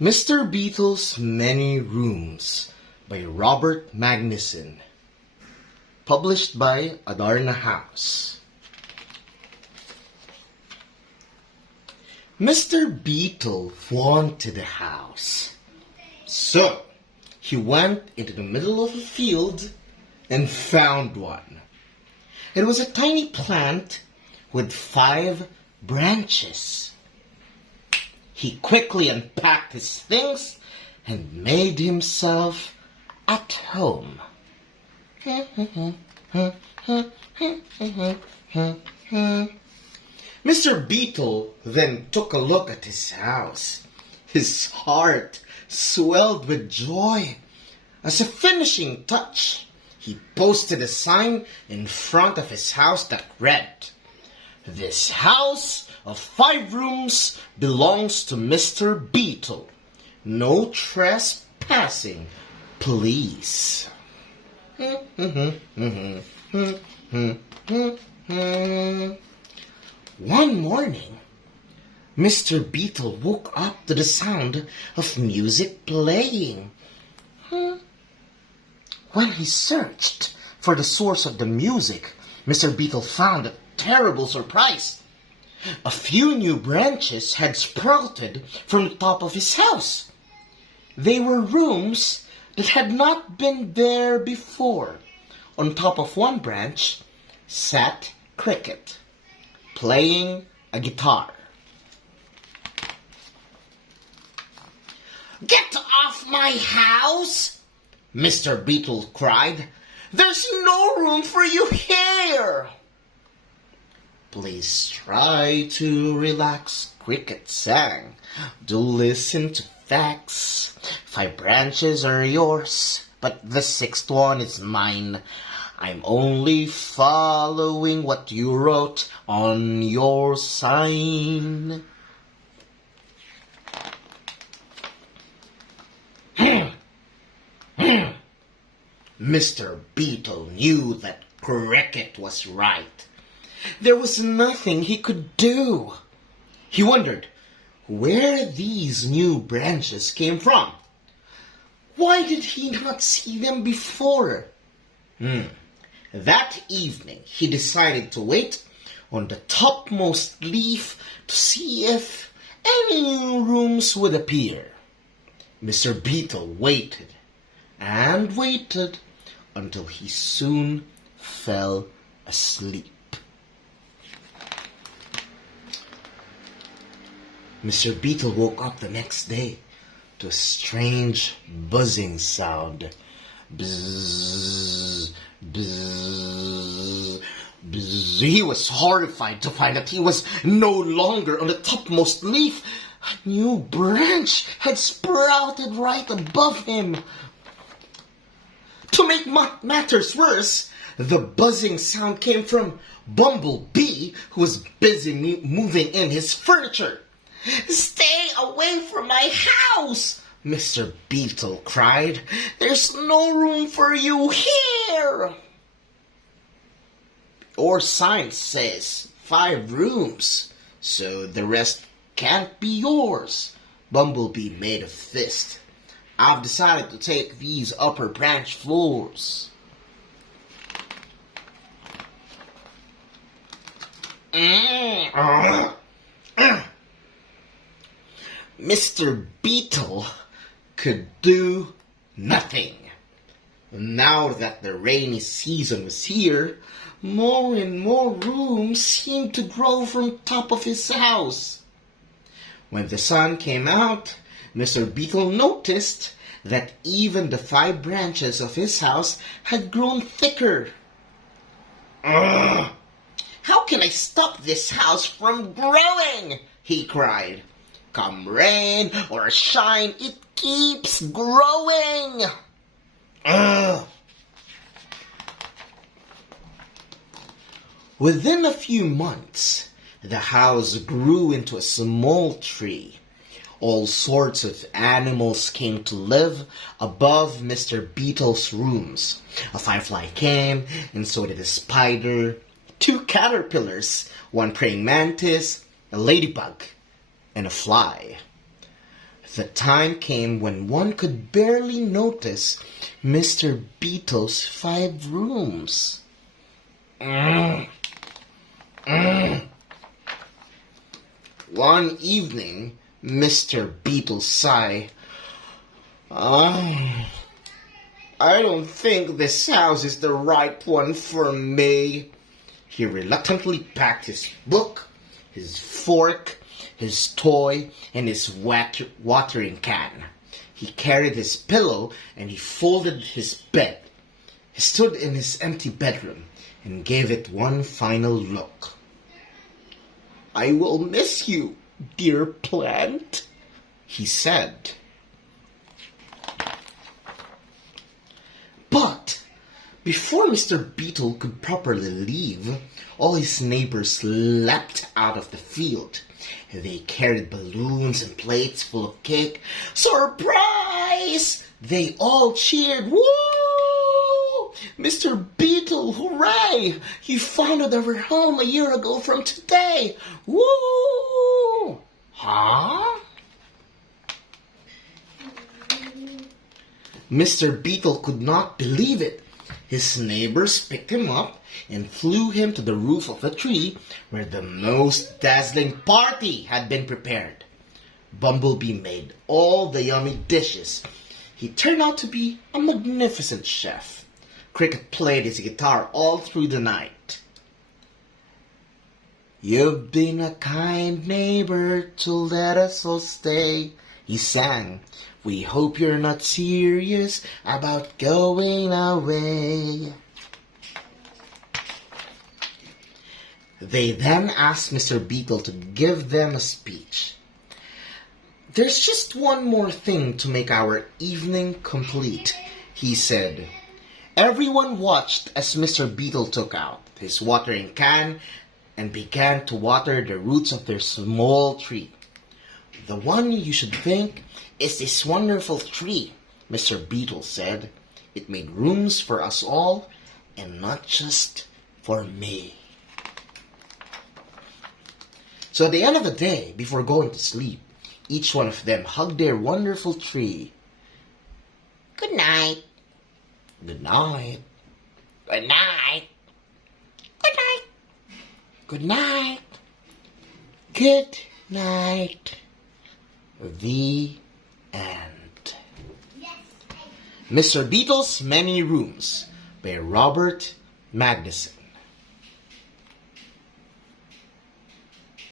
Mr. Beetle's Many Rooms by Robert Magnuson. Published by Adarna House. Mr. Beetle wanted a house. So, he went into the middle of a field and found one. It was a tiny plant with 5 branches. He quickly unpacked his things and made himself at home. Mr. Beetle then took a look at his house. His heart swelled with joy. As a finishing touch, he posted a sign in front of his house that read, "This house of 5 rooms belongs to Mr. Beetle. No trespassing, please." One morning, Mr. Beetle woke up to the sound of music playing. When he searched for the source of the music, Mr. Beetle found a terrible surprise. A few new branches had sprouted from the top of his house. They were rooms that had not been there before. On top of one branch sat Cricket, playing a guitar. "Get off my house!" Mr. Beetle cried. "There's no room for you here!" "Please try to relax," Cricket sang. "Do listen to facts. 5 branches are yours, but the 6th one is mine. I'm only following what you wrote on your sign." Mr. Beetle knew that Cricket was right. There was nothing he could do. He wondered where these new branches came from. Why did he not see them before? That evening, he decided to wait on the topmost leaf to see if any new rooms would appear. Mr. Beetle waited and waited until he soon fell asleep. Mr. Beetle woke up the next day to a strange buzzing sound. Bzzz, bzzz, bzzz. He was horrified to find that he was no longer on the topmost leaf. A new branch had sprouted right above him. To make matters worse, the buzzing sound came from Bumblebee, who was busy moving in his furniture. "Stay away from my house!" Mr. Beetle cried. "There's no room for you here!" "Your sign says 5 rooms, so the rest can't be yours," Bumblebee made a fist. "I've decided to take these upper branch floors." Mr. Beetle could do nothing. Now that the rainy season was here, more and more rooms seemed to grow from top of his house. When the sun came out, Mr. Beetle noticed that even the 5 branches of his house had grown thicker. "How can I stop this house from growing?" he cried. "Come rain or shine, it keeps growing." Within a few months, the house grew into a small tree. All sorts of animals came to live above Mr. Beetle's rooms. A firefly came, and so did a spider, 2 caterpillars, 1 praying mantis, a ladybug, and a fly. The time came when one could barely notice Mr. Beetle's 5 rooms. One evening, Mr. Beetle sighed, I don't think this house is the right one for me. He reluctantly packed his book, his fork, his toy, and his watering can. He carried his pillow and he folded his bed. He stood in his empty bedroom and gave it one final look. I will miss you, dear plant, he said. But before Mr. Beetle could properly leave, all his neighbors leapt out of the field. They carried balloons and plates full of cake. Surprise! They all cheered. Woo! Mr. Beetle, hooray! You founded our home a year ago from today. Woo! Huh? Mr. Beetle could not believe it. His neighbors picked him up and flew him to the roof of a tree where the most dazzling party had been prepared. Bumblebee made all the yummy dishes. He turned out to be a magnificent chef. Cricket played his guitar all through the night. You've been a kind neighbor to let us all stay, he sang. We hope you're not serious about going away. They then asked Mr. Beetle to give them a speech. There's just one more thing to make our evening complete, he said. Everyone watched as Mr. Beetle took out his watering can and began to water the roots of their small tree. The one you should think is this wonderful tree, Mr. Beetle said. It made rooms for us all, and not just for me. So at the end of the day, before going to sleep, each one of them hugged their wonderful tree. Good night. Good night. Good night. Good night. Good night. Good night. The end. Mr. Beetle's Many Rooms by Robert Magnuson.